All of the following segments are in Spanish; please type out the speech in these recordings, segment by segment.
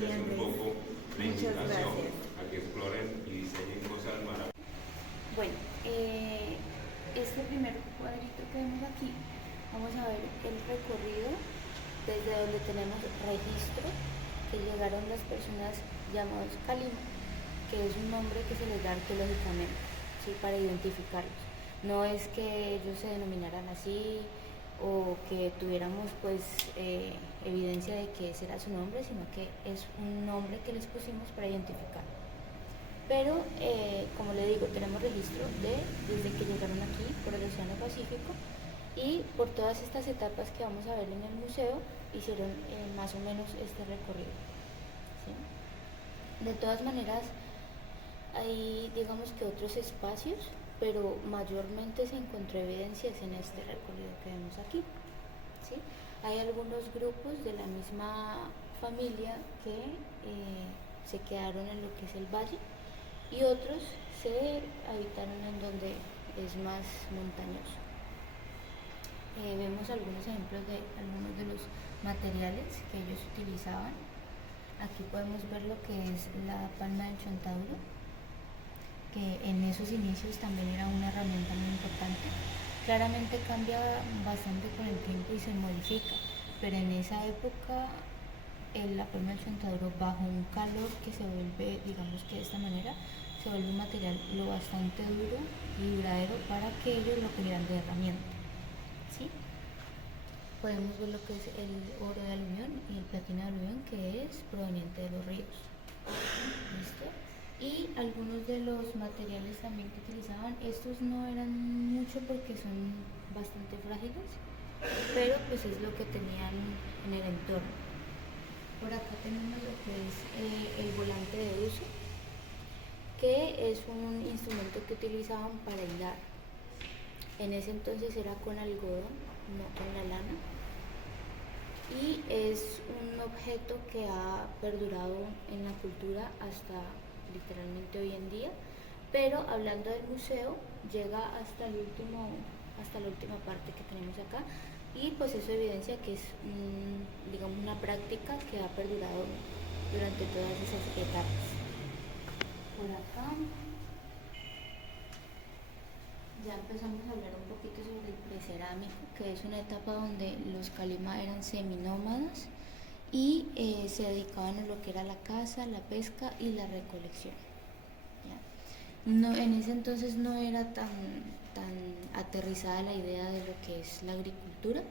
Sí, es un Andrés. poco la Muchas invitación gracias. a que exploren y diseñen cosas maravillosas. Bueno, este primer cuadrito que vemos aquí, vamos a ver el recorrido desde donde tenemos registro que llegaron las personas llamadas Calima, que es un nombre que se les da arqueológicamente, ¿sí? Para identificarlos. No es que ellos se denominaran así o que tuviéramos pues evidencia de que ese era su nombre, sino que es un nombre que les pusimos para identificar. Pero, como le digo, tenemos registro desde que llegaron aquí por el Océano Pacífico y por todas estas etapas que vamos a ver en el museo, hicieron más o menos este recorrido, ¿sí? De todas maneras, hay, digamos que otros espacios, pero mayormente se encontró evidencias en este recorrido que vemos aquí, ¿sí? Hay algunos grupos de la misma familia que se quedaron en lo que es el valle y otros se habitaron en donde es más montañoso. Vemos algunos ejemplos de algunos de los materiales que ellos utilizaban. Aquí podemos ver lo que es la palma del chontaduro, que en esos inicios también era una herramienta muy importante. Claramente cambia bastante con el tiempo y se modifica, pero en esa época la palma del chontaduro bajo un calor que se vuelve, digamos que de esta manera, se vuelve un material lo bastante duro y duradero para que ellos lo tuvieran de herramienta, ¿sí? Podemos ver lo que es el oro de aluvión y el platino de aluvión, que es proveniente de los ríos. ¿Listo? Y algunos de los materiales también que utilizaban, estos no eran mucho porque son bastante frágiles, pero pues es lo que tenían en el entorno. Por acá tenemos lo que es el volante de uso, que es un instrumento que utilizaban para hilar. En ese entonces era con algodón, no con la lana, y es un objeto que ha perdurado en la cultura hasta literalmente hoy en día, pero hablando del museo llega hasta la última parte que tenemos acá, y pues eso evidencia que es digamos una práctica que ha perdurado durante todas esas etapas. Por acá ya empezamos a hablar un poquito sobre el precerámico, que es una etapa donde los calima eran seminómadas y se dedicaban a lo que era la caza, la pesca y la recolección, ¿ya? No, en ese entonces no era tan aterrizada la idea de lo que es la agricultura,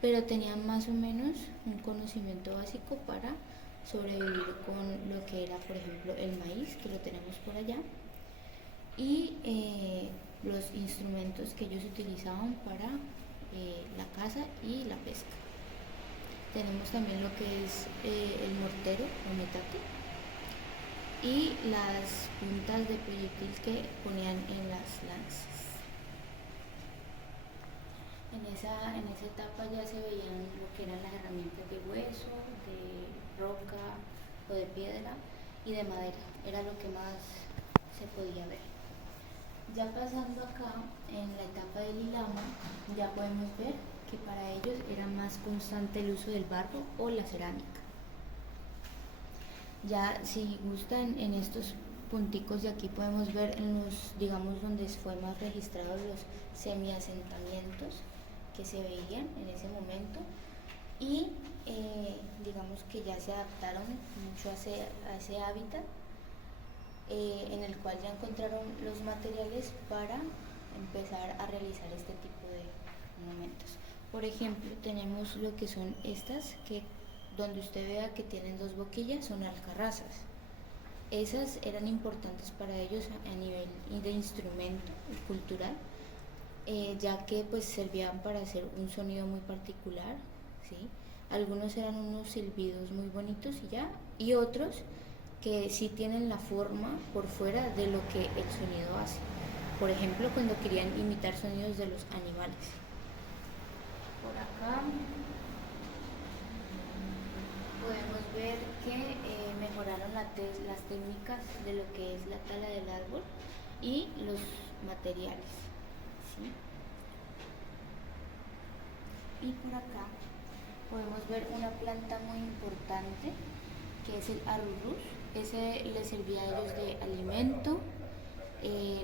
pero tenían más o menos un conocimiento básico para sobrevivir con lo que era, por ejemplo, el maíz, que lo tenemos por allá, y los instrumentos que ellos utilizaban para la caza y la pesca. Tenemos también lo que es el mortero o metate y las puntas de proyectil que ponían en las lanzas. En esa etapa ya se veían lo que eran las herramientas de hueso, de roca o de piedra y de madera. Era lo que más se podía ver. Ya pasando acá, en la etapa del Lilama, ya podemos ver que para ellos era más constante el uso del barro o la cerámica. Ya si gustan, en estos punticos de aquí podemos ver en los, digamos, donde fue más registrados los semiasentamientos que se veían en ese momento, y digamos que ya se adaptaron mucho a ese hábitat, en el cual ya encontraron los materiales para empezar a realizar este tipo de monumentos. Por ejemplo, tenemos lo que son estas, que donde usted vea que tienen dos boquillas, son alcarrazas. Esas eran importantes para ellos a nivel de instrumento cultural, ya que pues servían para hacer un sonido muy particular, ¿sí? Algunos eran unos silbidos muy bonitos y ya, y otros que sí tienen la forma por fuera de lo que el sonido hace. Por ejemplo, cuando querían imitar sonidos de los animales. Por acá podemos ver que mejoraron las técnicas de lo que es la tala del árbol y los materiales, ¿sí? Y por acá podemos ver una planta muy importante que es el arrurús. Ese les servía a ellos de alimento,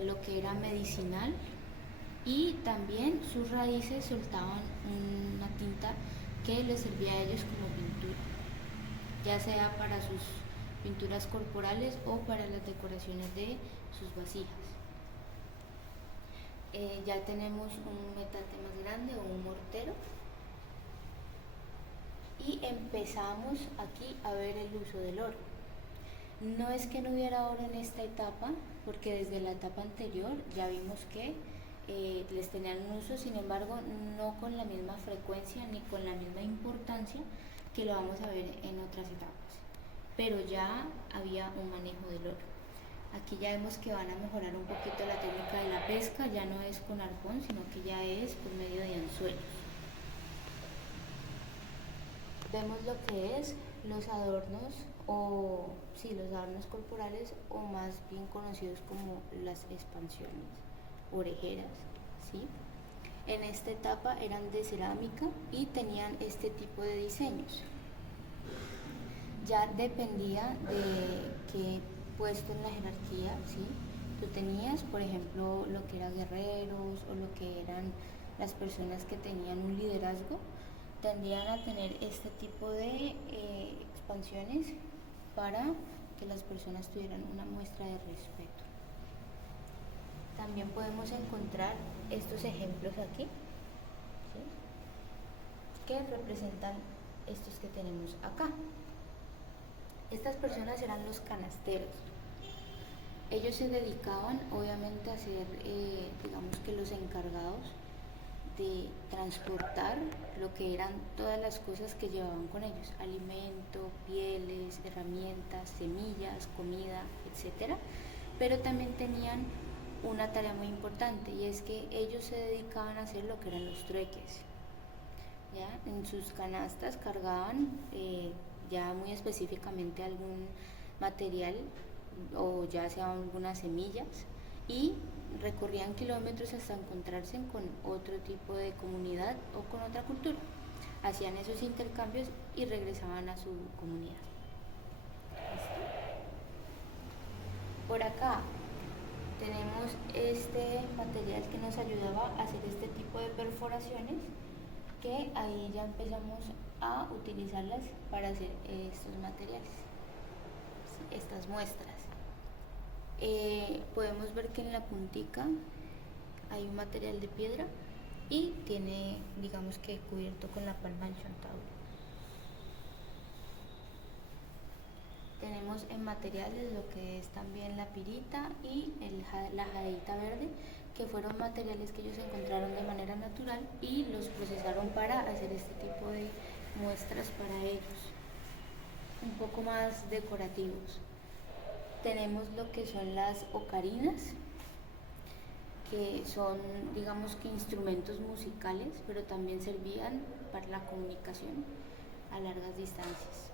lo que era medicinal, y también sus raíces soltaban una tinta que les servía a ellos como pintura, ya sea para sus pinturas corporales o para las decoraciones de sus vasijas. Ya tenemos un metate más grande o un mortero, y empezamos aquí a ver el uso del oro. No es que no hubiera oro en esta etapa, porque desde la etapa anterior ya vimos que les tenían un uso, sin embargo no con la misma frecuencia ni con la misma importancia que lo vamos a ver en otras etapas, pero ya había un manejo del oro. Aquí ya vemos que van a mejorar un poquito la técnica de la pesca, ya no es con arpón, sino que ya es por medio de anzuelos. Vemos lo que es los adornos, los adornos corporales, o más bien conocidos como las expansiones, orejeras, ¿sí? En esta etapa eran de cerámica y tenían este tipo de diseños. Ya dependía de qué puesto en la jerarquía, ¿sí? Tú tenías, por ejemplo, lo que eran guerreros o lo que eran las personas que tenían un liderazgo, tendrían a tener este tipo de expansiones para que las personas tuvieran una muestra de respeto. También podemos encontrar estos ejemplos aquí, ¿sí?, que representan estos que tenemos acá. Estas personas eran los canasteros. Ellos se dedicaban obviamente a ser, digamos que los encargados de transportar lo que eran todas las cosas que llevaban con ellos: alimento, pieles, herramientas, semillas, comida, etc. Pero también tenían una tarea muy importante, y es que ellos se dedicaban a hacer lo que eran los trueques, ¿ya? En sus canastas cargaban ya muy específicamente algún material, o ya sea algunas semillas, y recorrían kilómetros hasta encontrarse con otro tipo de comunidad o con otra cultura. Hacían esos intercambios y regresaban a su comunidad. ¿Listo? Por acá tenemos este material que nos ayudaba a hacer este tipo de perforaciones, que ahí ya empezamos a utilizarlas para hacer estos materiales, estas muestras. Podemos ver que en la puntica hay un material de piedra y tiene, digamos que cubierto con la palma del chontaduro. Tenemos en materiales lo que es también la pirita y la jadeíta verde, que fueron materiales que ellos encontraron de manera natural y los procesaron para hacer este tipo de muestras para ellos, un poco más decorativos. Tenemos lo que son las ocarinas, que son, digamos que instrumentos musicales, pero también servían para la comunicación a largas distancias,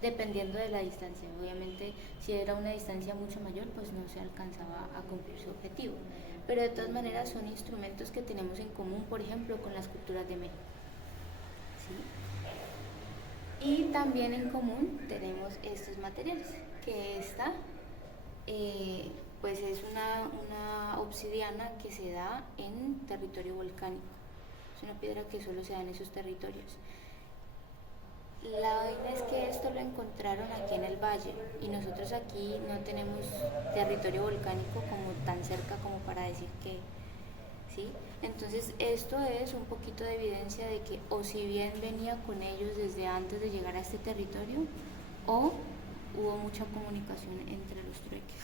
dependiendo de la distancia. Obviamente, si era una distancia mucho mayor, pues no se alcanzaba a cumplir su objetivo, pero de todas maneras son instrumentos que tenemos en común, por ejemplo, con las culturas de México, ¿sí? Y también en común tenemos estos materiales, que esta pues es una obsidiana que se da en territorio volcánico. Es una piedra que solo se da en esos territorios. La vaina es que esto lo encontraron aquí en el valle, y nosotros aquí no tenemos territorio volcánico como tan cerca como para decir que, ¿sí? Entonces esto es un poquito de evidencia de que o si bien venía con ellos desde antes de llegar a este territorio, o hubo mucha comunicación entre los trueques.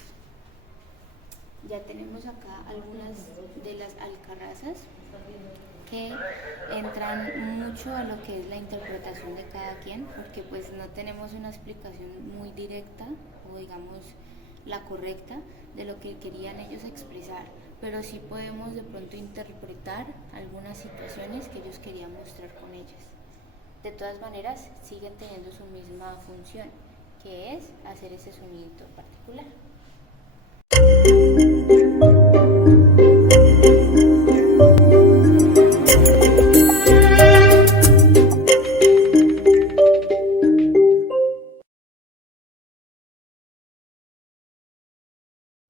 Ya tenemos acá algunas de las alcarrazas que entran mucho a lo que es la interpretación de cada quien, porque pues no tenemos una explicación muy directa, o digamos la correcta, de lo que querían ellos expresar, pero sí podemos de pronto interpretar algunas situaciones que ellos querían mostrar con ellas. De todas maneras, siguen teniendo su misma función, que es hacer ese sonidito particular.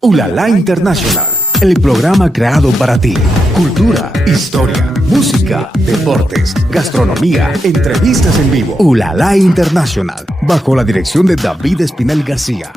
Ulala International, el programa creado para ti. Cultura, historia, música, deportes, gastronomía, entrevistas en vivo. Ulala International, bajo la dirección de David Espinel García.